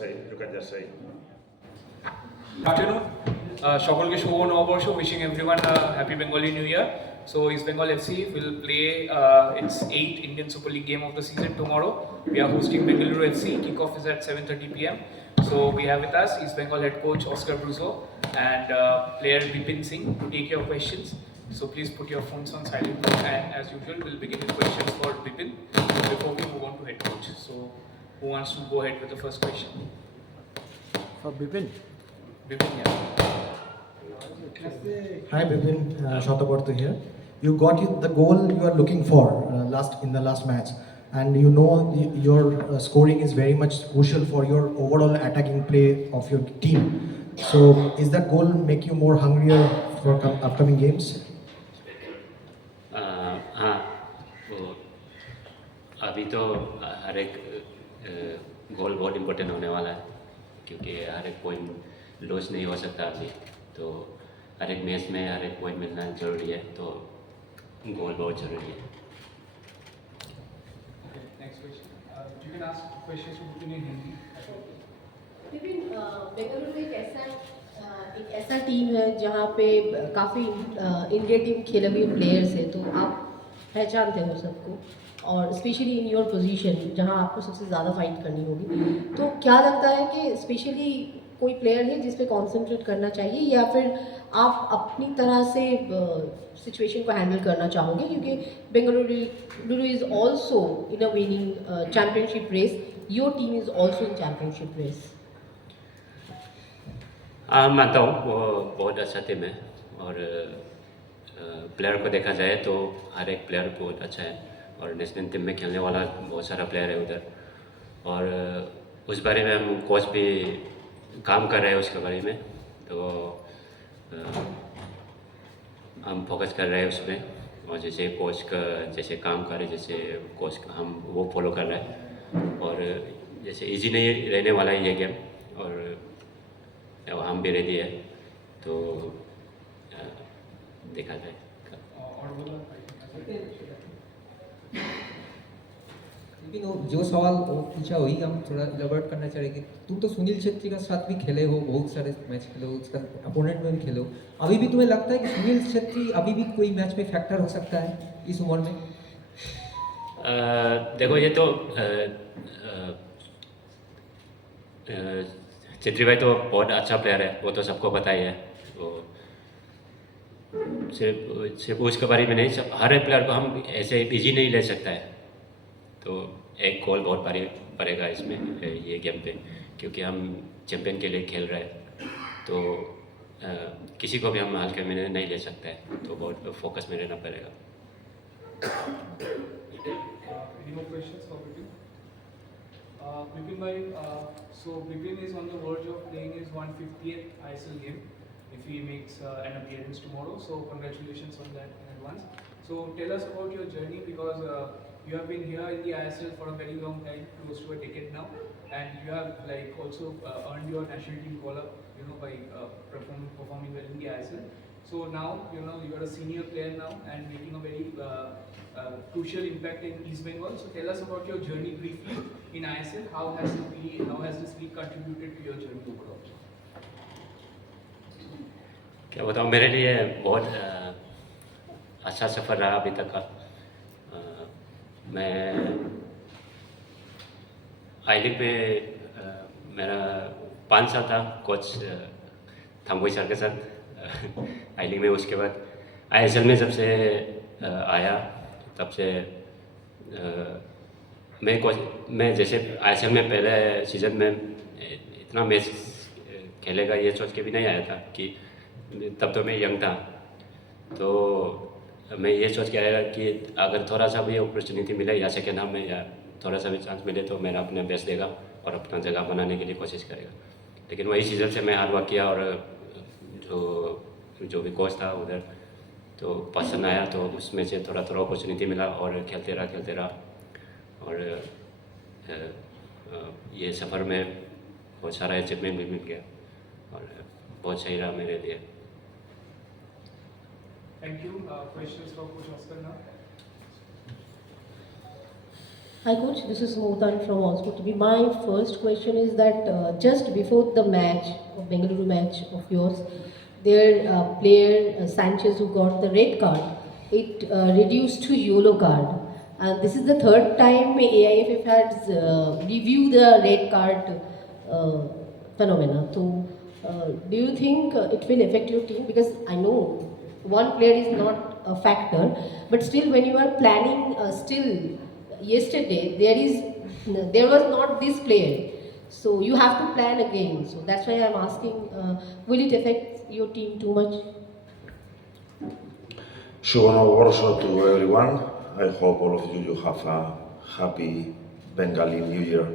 say. Look at their side. Afternoon, সকলকে শুভ নববর্ষ, wishing everyone a happy Bengali New Year. So East Bengal FC will play its 8th Indian Super League game of the season tomorrow. We are hosting Bengaluru FC. Kickoff is at 7:30 p.m. So we have with us East Bengal head coach Oscar Bruzo and player Bipin Singh to take your questions. So please put your phones on silent mode, and as usual we'll begin with questions for Bipin before we move on to head coach. So who wants to go ahead with the first question? For Bipin. Bipin, yeah. Hi Bipin, Shatabartha here. You got the goal you are looking for in the last match, and you know your scoring is very much crucial for your overall attacking play of your team. So is that goal make you more hungrier for upcoming games? हाँ, वो अभी तो हर एक गोल बहुत important होने वाला है, क्योंकि हर एक पॉइंट लॉस नहीं हो सकता अभी, तो हर एक मैच में हर एक पॉइंट मिलना जरूरी है, तो गोल बहुत जरूरी है. Okay, next question. You can ask questions to Bipin in Hindi. Vipin, Bengaluru एक ऐसा टीम है जहाँ पे काफ़ी इंडिया टीम खेले हुए प्लेयर्स हैं, तो आप पहचानते हो सबको, और स्पेशली इन योर पोजीशन जहाँ आपको सबसे ज़्यादा फाइट करनी होगी, तो क्या लगता है कि स्पेशली कोई प्लेयर है जिस पे कॉन्सेंट्रेट करना चाहिए, या फिर आप अपनी तरह से सिचुएशन को हैंडल करना चाहोगे, क्योंकि Bengaluru is also in a winning championship race, your team is also in championship race? हाँ, मानता हूँ वो बहुत अच्छा टीम है, और प्लेयर को देखा जाए तो हर एक प्लेयर बहुत अच्छा है, और नेशनल टीम में खेलने वाला बहुत सारा प्लेयर है उधर, और उस बारे में हम कोच भी काम कर रहे हैं उसके बारे में, तो हम फोकस कर रहे हैं उसमें, और जैसे कोच का जैसे काम करे, जैसे कोच हम वो फॉलो कर रहे हैं, और जैसे इजी नहीं रहने वाला है ये गेम, और हम भी रेडी है, तो देखा जाए. लेकिन वो जो सवाल वो पूछा वही हम थोड़ा इलाबोरेट करना चाहेंगे. तुम तो सुनील छेत्री का साथ भी खेले हो, बहुत सारे मैच खेले हो, उसका अपोनेंट में भी खेले हो, अभी भी तुम्हें लगता है कि सुनील छेत्री अभी भी कोई मैच में फैक्टर हो सकता है इस उम्र में? देखो, ये तो छेत्री भाई तो बहुत अच्छा प्लेयर है, वो तो सबको पता ही है, तो सिर्फ उसके बारे में नहीं, हर एक प्लेयर को हम ऐसे इजी नहीं ले सकता है, तो एक गोल बहुत भारी पड़ेगा इसमें ये गेम पे, क्योंकि हम चैंपियन के लिए खेल रहे हैं, तो किसी को भी हम हल्के में नहीं ले सकते हैं, तो बहुत फोकस में रहना पड़ेगा. Any more questions for Bipin? Bipin bhai, so Bipin is on the verge of playing his 150th ISL game if he makes an appearance tomorrow. So congratulations on that in advance. So tell us about your journey, because you have been here in the ISL for a very long time, close to a decade now, and you have also earned your national team call-up, by performing well in the ISL. So now you are a senior player now and making a very crucial impact in East Bengal. So tell us about your journey briefly in ISL. How has this league contributed to your journey overall? क्या बताऊँ, मेरे लिए बहुत अच्छा सफ़र रहा अभी तक का. मैं आई लीग में मेरा 5 साल था कोच थांगोई सर के साथ आई लीग में. उसके बाद ISL में जब से आया तब से मैं जैसे ISL में पहले सीज़न में इतना मैच खेलेगा ये सोच के भी नहीं आया था, कि तब तो मैं यंग था, तो मैं ये सोच के आया कि अगर थोड़ा सा भी अपॉर्चुनिटी मिले या सेकेंड हाफ में या थोड़ा सा भी चांस मिले तो मेरा अपना बेस्ट देगा और अपना जगह बनाने के लिए कोशिश करेगा. लेकिन वही सीज़न से मैं हार्ड वर्क किया, और जो भी कोच था उधर तो पसंद आया, तो उसमें से थोड़ा अपॉर्चुनिटी मिला और खेलते रहा, और ये सफ़र में बहुत सारा अचीवमेंट भी मिल गया, और बहुत सही रहा मेरे लिए. Thank you. Questions for Coach Oscar now. Hi coach, this is Motan from Oslo TV. My first question is that just before the match, Bengaluru match of yours, their player Sanchez who got the red card, it reduced to yellow card. And this is the third time AIFF has reviewed the red card phenomena. So do you think it will affect your team? Because I know one player is not a factor, but still when you are planning still yesterday there was not this player, so you have to plan again. So that's why I'm asking, will it affect your team too much? Shugono Warsaw to everyone. I hope all of you have a happy Bengali New Year.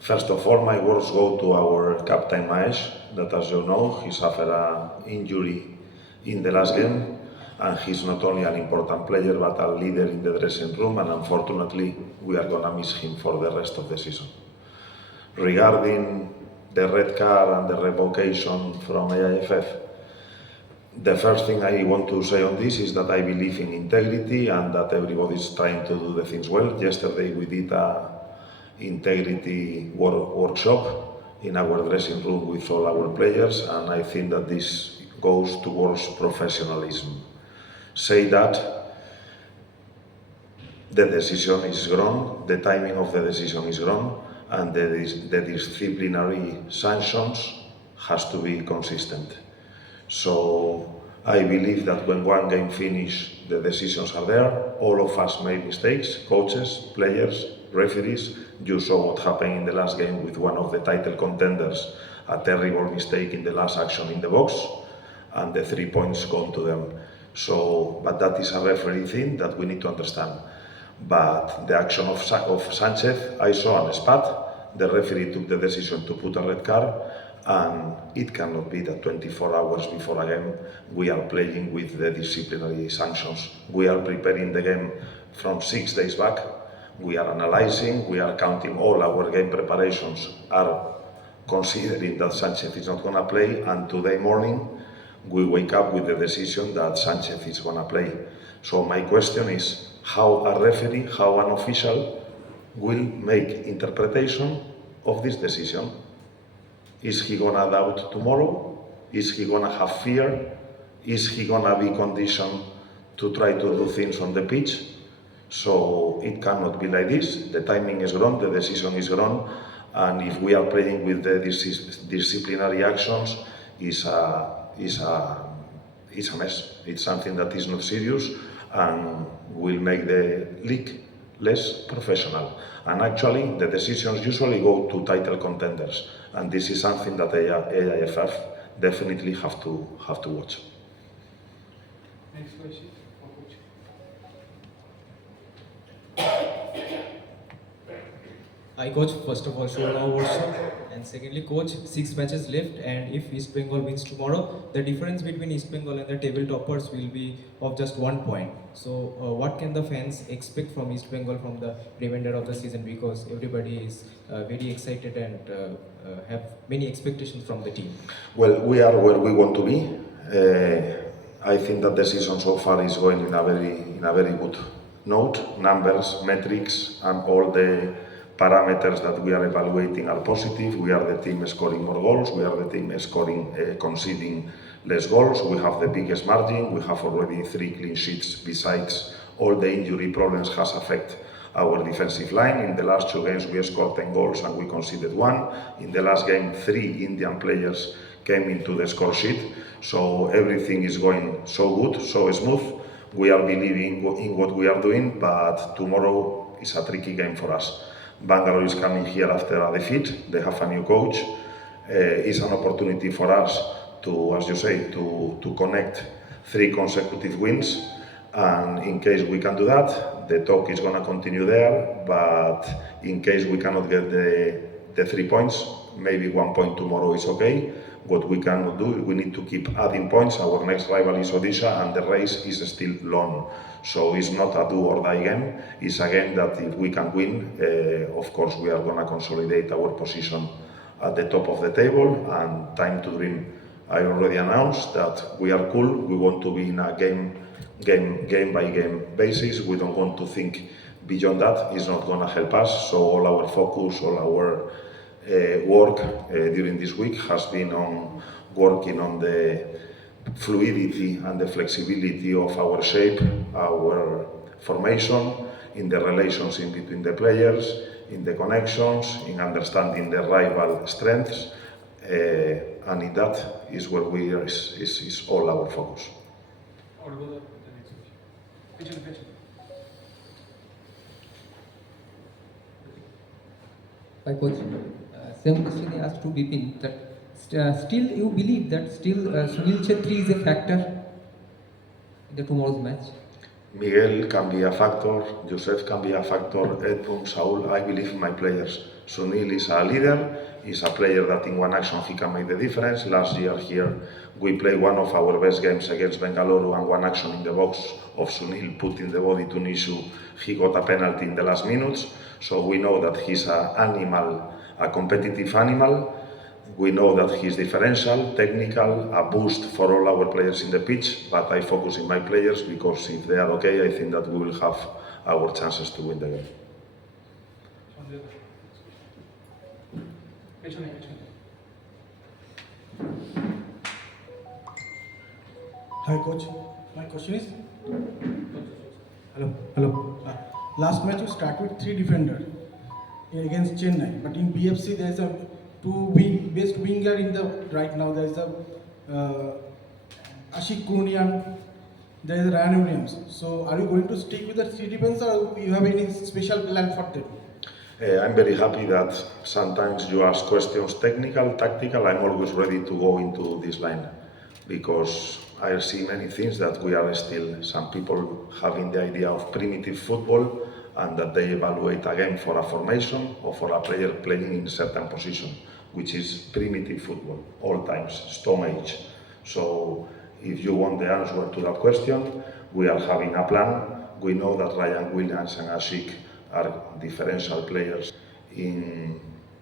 First of all, my words go to our captain Mahesh, that as you know, he suffered an injury in the last game, and he's not only an important player but a leader in the dressing room, and unfortunately we are gonna miss him for the rest of the season. Regarding the red card and the revocation from AIFF, the first thing I want to say on this is that I believe in integrity and that everybody is trying to do the things well. Yesterday we did a integrity workshop in our dressing room with all our players, and I think that this goes towards professionalism. Say that the decision is wrong, the timing of the decision is wrong, and the disciplinary sanctions has to be consistent. So I believe that when one game finishes, the decisions are there. All of us made mistakes, coaches, players, referees. You saw what happened in the last game with one of the title contenders, a terrible mistake in the last action in the box, and the 3 points gone to them. So, but that is a referee thing that we need to understand. But the action of Sanchez, I saw on the spot. The referee took the decision to put a red card, and it cannot be that 24 hours before a game we are playing with the disciplinary sanctions. We are preparing the game from 6 days back. We are analyzing, we are counting all our game preparations, are considering that Sanchez is not going to play, and today morning we wake up with the decision that Sanchez is going to play. So my question is, how a referee, how an official will make interpretation of this decision? Is he going to doubt tomorrow? Is he going to have fear? Is he going to be conditioned to try to do things on the pitch? So it cannot be like this. The timing is wrong, the decision is wrong, and if we are playing with the disciplinary actions, is a mess. It's something that is not serious and will make the league less professional. And actually, the decisions usually go to title contenders, and this is something that AIFF definitely have to watch. Next question for coach. Hi coach, first of all, Shurana Warsaw, and secondly coach, 6 matches left, and if East Bengal wins tomorrow, the difference between East Bengal and the table toppers will be of just 1 point. So what can the fans expect from East Bengal from the remainder of the season, because everybody is very excited and have many expectations from the team? Well, we are where we want to be. I think that the season so far is going in a very good note. Numbers, metrics, and all the parameters that we are evaluating are positive. We are the team scoring more goals. We are the team conceding less goals. We have the biggest margin. We have already 3 clean sheets. Besides, all the injury problems has affected our defensive line. In the last 2 games, we scored 10 goals and we conceded 1. In the last game, 3 Indian players came into the score sheet. So everything is going so good, so smooth. We are believing in what we are doing, but tomorrow is a tricky game for us. Bengaluru is coming here after a defeat. They have a new coach. It's an opportunity for us to, as you say, to connect 3 consecutive wins. And in case we can do that, the talk is going to continue there. But in case we cannot get the 3 points, maybe 1 point tomorrow is okay. What we cannot do, we need to keep adding points. Our next rival is Odisha, and the race is still long. So it's not a do or die game. It's a game that if we can win, of course we are going to consolidate our position at the top of the table. And time to dream. I already announced that we are cool. We want to be in a game by game basis. We don't want to think Beyond that, it's not gonna help us. So all our focus, all our work during this week has been on working on the fluidity and the flexibility of our shape, our formation, in the relations in between the players, in the connections, in understanding the rival strengths, and in that is where we are, is all our focus. Or go the next question. Pitch. By coach, same question I asked to Bipin, that still you believe that still Sunil Chhetri is a factor in the tomorrow's match? Miguel can be a factor, Joseph can be a factor, Edmund, Saul, I believe in my players. Sunil is a leader, he's a player that in one action he can make the difference. Last year here we played one of our best games against Bengaluru, and one action in the box of Sunil putting the body to Nishu, he got a penalty in the last minutes. So we know that he's an animal, a competitive animal. We know that he's differential, technical, a boost for all our players in the pitch, but I focus in my players because if they are okay, I think that we will have our chances to win the game. Pitch. Hi coach, my question is, hello. Last match you start with 3 defenders against Chennai, but in BFC there is a best winger in the right now. There is a Ashik Krunian, there is Ryan Williams. So are you going to stick with the 3 defense, or you have any special plan for them? I'm very happy that sometimes you ask questions technical, tactical. I'm always ready to go into this line because I see many things that we are still, some people having the idea of primitive football and that they evaluate a game for a formation or for a player playing in a certain position, which is primitive football, all times, Stone Age. So if you want the answer to that question, we are having a plan. We know that Ryan Williams and Ashik are differential players in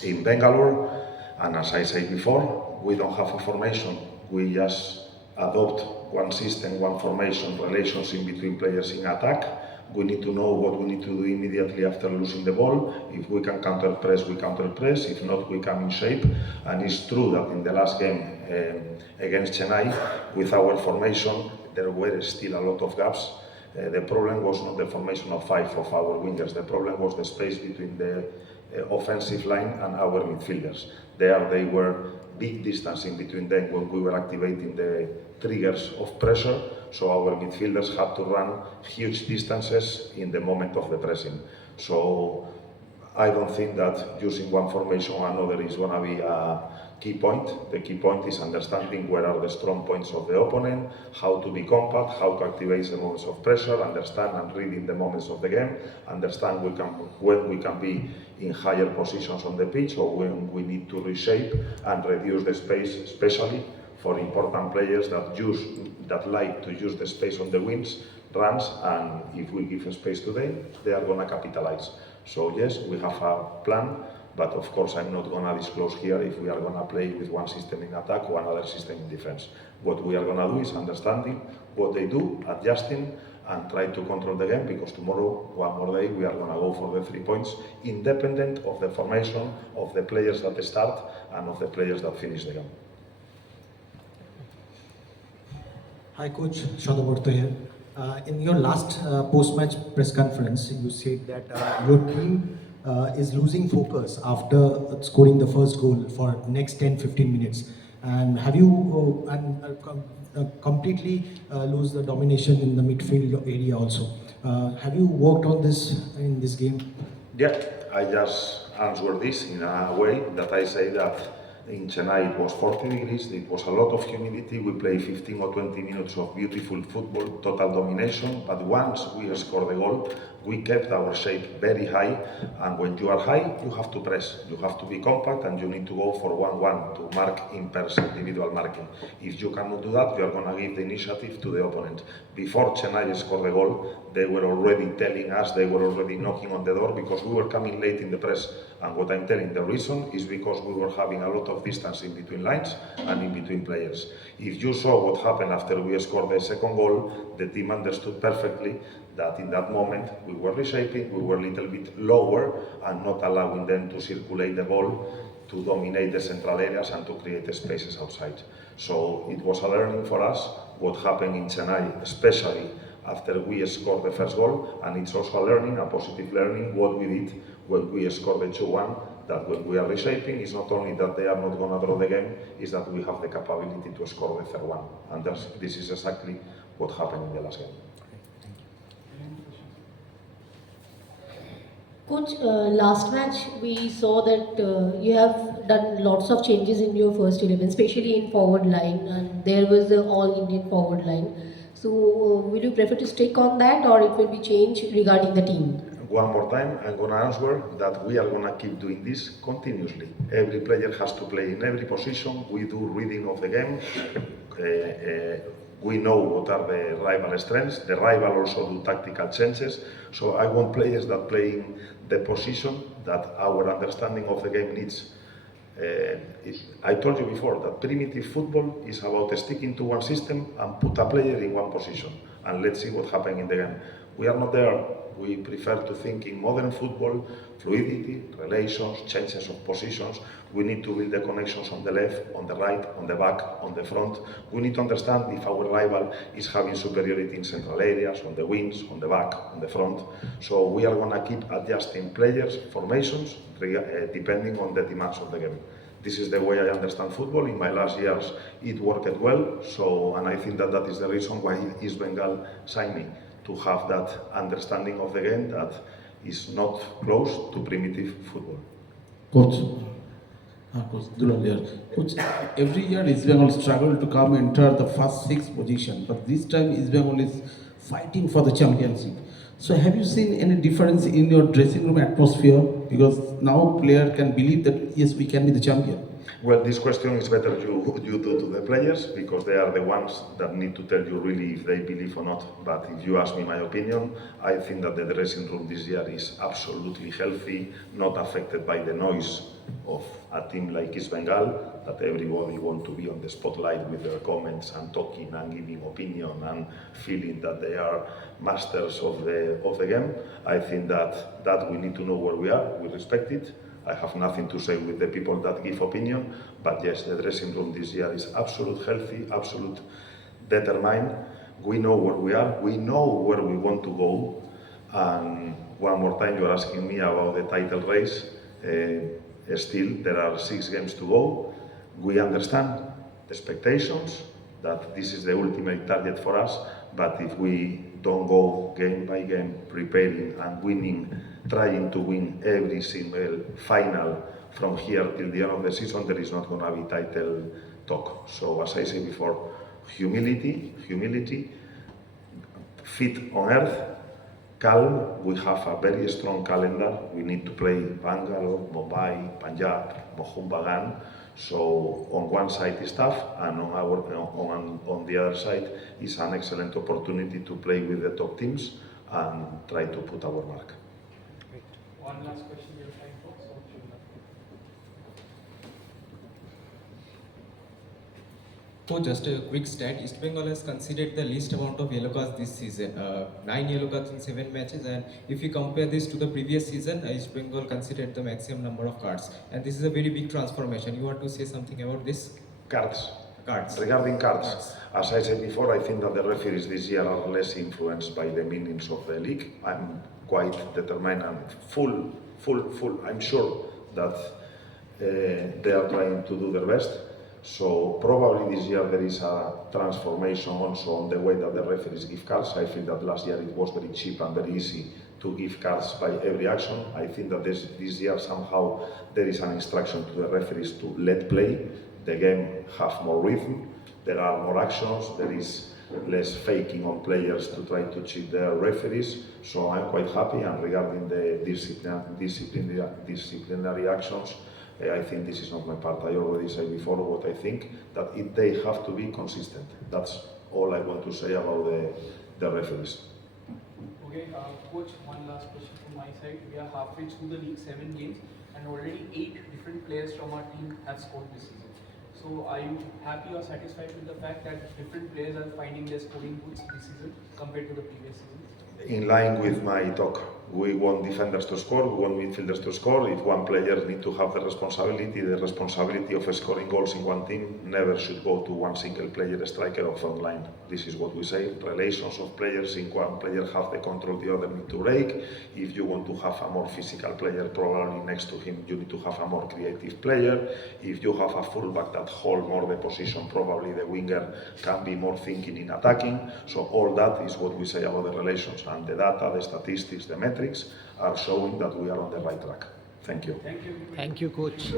Bengaluru, and as I said before, we don't have a formation. We just adopt one system, one formation, relations in between players in attack. We need to know what we need to do immediately after losing the ball. If we can counter press, we counter press. If not, we come in shape. And it's true that in the last game against Chennai, with our formation, there were still a lot of gaps. The problem was not the formation of 5 of our wingers. The problem was the space between the offensive line and our midfielders. They were big distance in between them when we were activating the triggers of pressure. So our midfielders had to run huge distances in the moment of the pressing. So I don't think that using one formation or another is going to be a key point. The key point is understanding where are the strong points of the opponent, how to be compact, how to activate the moments of pressure, understand and read in the moments of the game, understand when we can be in higher positions on the pitch or when we need to reshape and reduce the space, especially for important players that like to use the space on the wings, runs, and if we give space to them, they are going to capitalize. So yes, we have a plan, but of course I'm not going to disclose here if we are going to play with one system in attack or another system in defense. What we are going to do is understanding what they do, adjusting, and try to control the game, because tomorrow, one more day, we are going to go for the 3 points, independent of the formation, of the players that start, and of the players that finish the game. Hi coach, Shadaborto here. In your last post-match press conference, you said that your team is losing focus after scoring the first goal for next 10-15 minutes. And have you completely lose the domination in the midfield area also? Have you worked on this in this game? Yeah, I just answered this in a way that I say that in Chennai it was 40 degrees, it was a lot of humidity, we played 15 or 20 minutes of beautiful football, total domination, but once we scored the goal, we kept our shape very high, and when you are high, you have to press, you have to be compact, and you need to go for 1-1 to mark in person, individual marking. If you cannot do that, you are going to give the initiative to the opponent. Before Chennai scored the goal, they were already telling us, they were already knocking on the door, because we were coming late in the press, And what I'm telling, the reason is because we were having a lot of distance in between lines and in between players. If you saw what happened after we scored the second goal, the team understood perfectly that in that moment we were reshaping, we were a little bit lower and not allowing them to circulate the ball, to dominate the central areas and to create spaces outside. So it was a learning for us what happened in Chennai, especially after we scored the first goal, and it's also a learning, a positive learning, what we did when we scored the 2-1, that when we are reshaping, it's not only that they are not going to draw the game, it's that we have the capability to score the third one. And this is exactly what happened in the last game. Coach, last match we saw that you have done lots of changes in your first 11, especially in forward line, and there was the all-Indian forward line. So, will you prefer to stick on that, or it will be changed regarding the team? One more time, I'm going to answer that we are going to keep doing this continuously. Every player has to play in every position. We do reading of the game. We know what are the rival strengths. The rival also do tactical changes. So I want players that play in the position that our understanding of the game needs. I told you before that primitive football is about sticking to one system and put a player in one position. And let's see what happens in the game. We are not there. We prefer to think in modern football, fluidity, relations, changes of positions. We need to build the connections on the left, on the right, on the back, on the front. We need to understand if our rival is having superiority in central areas, on the wings, on the back, on the front. So we are going to keep adjusting players, formations, depending on the demands of the game. This is the way I understand football. In my last years, it worked well. So, and I think that that is the reason why East Bengal signed me, to have that understanding of the game that is not close to primitive football. Coach, Coach Dulal here. Coach, every year East Bengal struggle to come enter the first 6 position, but this time East Bengal is fighting for the championship. So have you seen any difference in your dressing room atmosphere? Because now player can believe that yes, we can be the champion. Well, this question is better you do to the players, because they are the ones that need to tell you really if they believe or not. But if you ask me my opinion, I think that the dressing room this year is absolutely healthy, not affected by the noise of a team like East Bengal, that everybody wants to be on the spotlight with their comments and talking and giving opinion and feeling that they are masters of the game. I think that we need to know where we are, we respect it. I have nothing to say with the people that give opinion, but yes, the dressing room this year is absolute healthy, absolute determined. We know where we are, we know where we want to go, and one more time you're asking me about the title race. Still, there are 6 games to go. We understand the expectations, that this is the ultimate target for us, but if we don't go game by game, preparing and winning, trying to win every single final from here till the end of the season, there is not going to be title talk. So as I said before, humility, feet on earth, calm. We have a very strong calendar. We need to play Bangalore, Mumbai, Punjab, Mohun Bagan. So on one side is tough, and on the other side is an excellent opportunity to play with the top teams and try to put our mark. Great. One last question we have time for. So, So just a quick stat, East Bengal has conceded the least amount of yellow cards this season, 9 yellow cards in 7 matches, and if you compare this to the previous season, East Bengal conceded the maximum number of cards, and this is a very big transformation. You want to say something about this? Cards. Cards. Regarding cards, as I said before, I think that the referees this year are less influenced by the meanings of the league. I'm quite determined and full. I'm sure that they are trying to do their best. So probably this year there is a transformation also on the way that the referees give cards. I think that last year it was very cheap and very easy to give cards by every action. I think that this year somehow there is an instruction to the referees to let play. The game have more rhythm, there are more actions, there is less faking on players to try to cheat their referees. So I'm quite happy, and regarding the disciplinary actions, I think this is not my part. I already said before what I think, that they have to be consistent. That's all I want to say about the referees. okay, Coach, one last question from my side. We are halfway through the league, 7 games. and already 8 different players from our team have scored this season. So are you happy or satisfied with the fact that different players are finding their scoring boots this season compared to the previous season? In line with my talk, we want defenders to score, we want midfielders to score. If one player needs to have the responsibility of scoring goals in one team never should go to one single player, striker or front line. This is what we say, relations of players. In one player have the control, the other need to break. If you want to have a more physical player, probably next to him you need to have a more creative player. If you have a fullback that hold more the position, probably the winger can be more thinking in attacking. So all that is what we say about the relations, and the data, the statistics, the metrics are showing that we are on the right track. Thank you. Thank you. Thank you, coach.